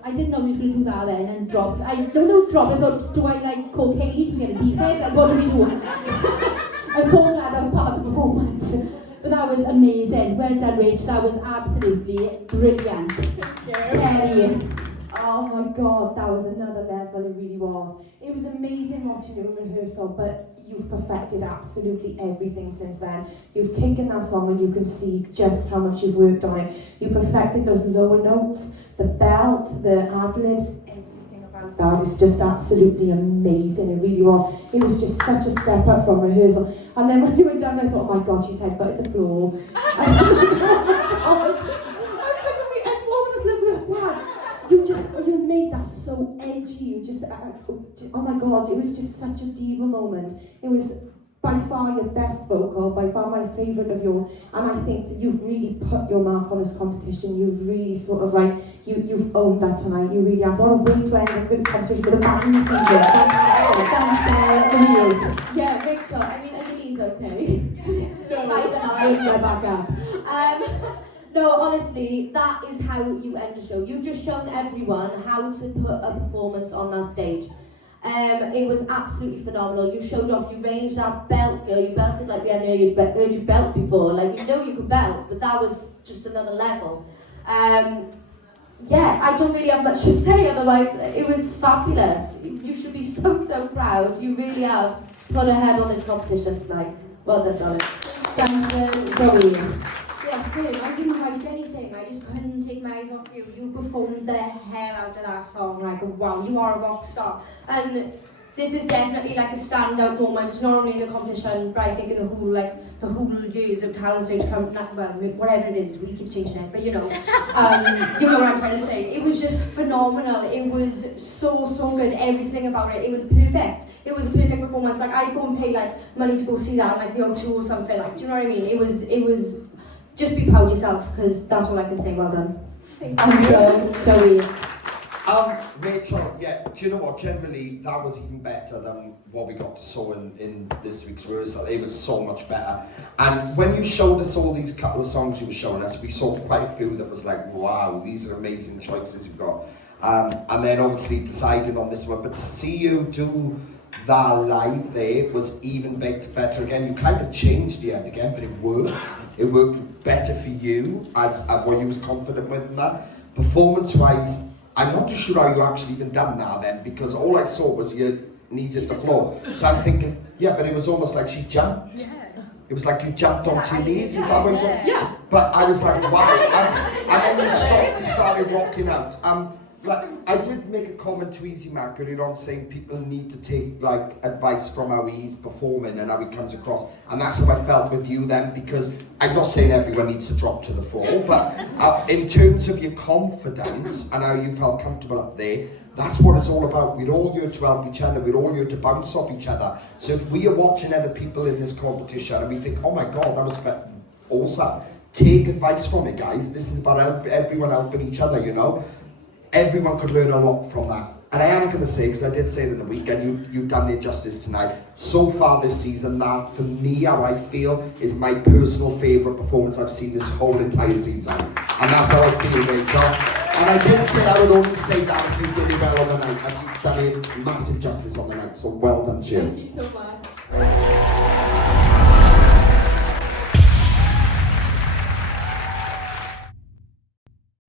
I didn't know he was going to do that then and drop. I drop. I thought, do I like cocaine? Do we get a defect? Like, what do we do? I'm so glad that was part of the performance. But that was amazing. Well done, Rich. That was absolutely brilliant. Kelly. Oh my God, that was another level. It really was. It was amazing watching you in rehearsal, but you've perfected absolutely everything since then. You've taken that song and you can see just how much you've worked on it. You perfected those lower notes, the belt, the ad-libs, everything about that was just absolutely amazing. It really was. It was just such a step up from rehearsal. And then when you were done, I thought, oh my God, she's headbutted the floor. You made that so edgy. You just, oh my God, it was just such a diva moment. It was by far your best vocal, by far my favourite of yours, and I think that you've really put your mark on this competition. You've really sort of like, you've owned that tonight. You really have. What a way to end up with the competition with a bang this evening. Thanks, Louise. Yeah, Rachel, I mean, Louise, okay. No, I don't know, back up. No, honestly, that is how you end a show. You've just shown everyone how to put a performance on that stage. It was absolutely phenomenal. You showed off, you ranged that belt, girl. You belted like we hadn't heard you belt before. Like, we know you could belt, but that was just another level. yeah, I don't really have much to say otherwise. It was fabulous. You should be so proud. You really have put ahead on this competition tonight. Well done, darling. Thanks, Zoe. Yeah, same. I didn't write anything. I just couldn't take my eyes off you. You performed the hell out of that song. Like, wow, you are a rock star. And this is definitely like a standout moment, not only in the competition, but I think in the whole years of talent search, well, whatever it is, we keep changing it, but you know what I'm trying to say. It was just phenomenal. It was so good. Everything about it. It was perfect. It was a perfect performance. Like, I'd go and pay like money to go see that, like the O2 or something. Like, do you know what I mean? It was. Just be proud of yourself, because that's all I can say. Well done. Thank you. Joey. Rachel, yeah, do you know what, generally that was even better than what we got to saw in this week's rehearsal. It was so much better. And when you showed us all these couple of songs you were showing us, we saw quite a few that was like, wow, these are amazing choices you've got. And then obviously decided on this one, but to see you do that live there was even better again. You kind of changed the end again, but it worked. It worked better for you as what you was confident with and that. Performance-wise, I'm not too sure how you actually even done that then, because all I saw was your knees at the floor. So I'm thinking, yeah, but it was almost like she jumped. Yeah. It was like you jumped onto your knees, is that what you did? Yeah. But I was like, wow. And then you started rocking out. Like, I did make a comment to Easy Mac earlier on saying people need to take like advice from how he's performing and how he comes across, and that's how I felt with you then, because I'm not saying everyone needs to drop to the floor, but in terms of your confidence and how you felt comfortable up there, that's what it's all about. We're all here to help each other, we're all here to bounce off each other. So if we are watching other people in this competition and we think, oh my god, that was awesome, take advice from it, guys. This is about everyone helping each other, you know. Everyone could learn a lot from that. And I am going to say, because I did say it in the weekend, you've done it justice tonight. So far this season, that for me, how I feel, is my personal favourite performance I've seen this whole entire season. And that's how I feel, Rachel. And I did say I would only say that if you did it well on the night. And you've done it massive justice on the night. So well done, Jim. Thank you so much.